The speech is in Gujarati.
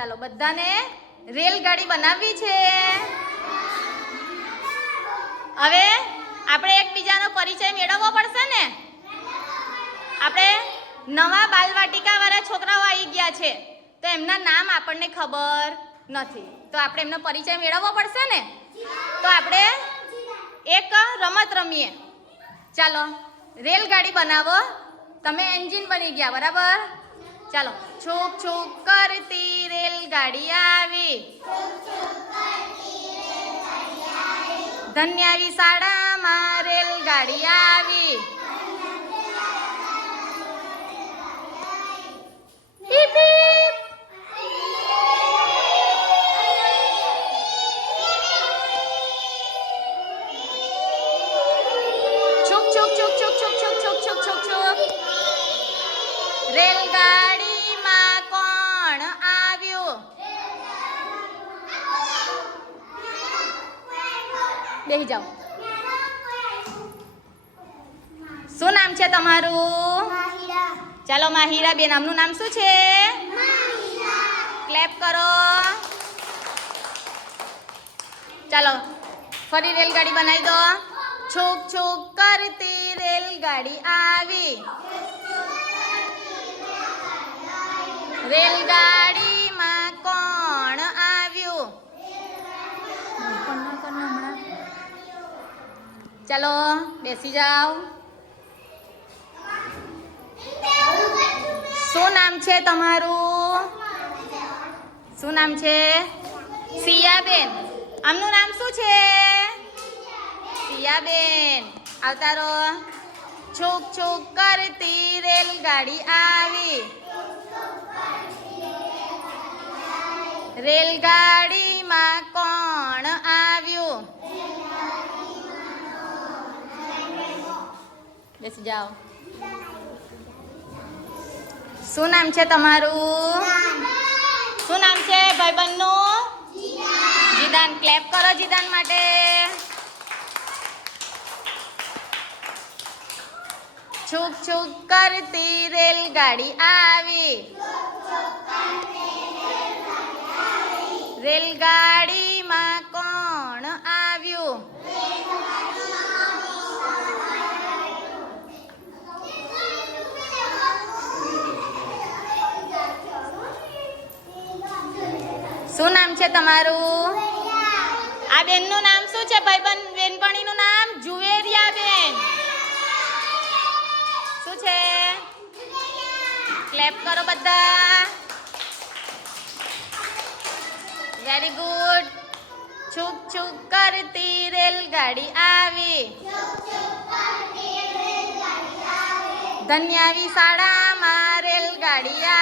ચાલો, બધાને રેલગાડી બનાવવી છે. હવે આપણે એકબીજાનો પરિચય મેળવવો પડશે ને? આપણે નવા બાલવાટિકાવાળા છોકરાઓ આવી ગયા છે, તો એમના નામ આપણને ખબર નથી. તો આપણે એમનો પરિચય મેળવવો પડશે ને? તો આપણે એક રમત રમીએ. ચાલો, રેલગાડી બનાવો. તમે એન્જિન બની ગયા, બરાબર? ચાલો છોક છોક કરતી રેલગાડી આવી. ધન્યાવી વિશાળામાં રેલગાડી આવી રેલગાડીમાં કોણ આવ્યું? બેસી જાઓ. શું નામ છે તમારું? ચાલો માહિરા બેન, આમનું નામ શું છે? ક્લેપ કરો. ચાલો, ફરી રેલગાડી બનાવી દો. છુક છૂક કરતી રેલગાડી આવી. રેલગાડીમાં કોણ આવ્યું? ચાલો, બેસી જાઓ. શું નામ છે તમારું? શું નામ છે? સિયાબેન. આમનું નામ શું છે? સિયાબેન. આવતા રહો છૂક છૂક કરતી રેલગાડી આવી. રેલગાડીમાં કોણ આવ્યું? બેસી જાઓ. શું નામ છે તમારું? શું નામ છે ભાઈબંધનું? જીદાન. ક્લેપ કરો જીદાન માટે. છૂક છુક કરતી રેલગાડી આવી. રેલગાડીમાં કોણ આવ્યું? શું નામ છે તમારું? આ બેનનું નામ શું છે? ભાઈબંધ બેનપણીનું નામ જુવેરિયા બેન શું છે? ક્લેપ કરો બધા. વેરી ગુડ છુક છુક કરતી રેલગાડી આવી. ધન્યાવી શાળામાં રેલગાડી આવી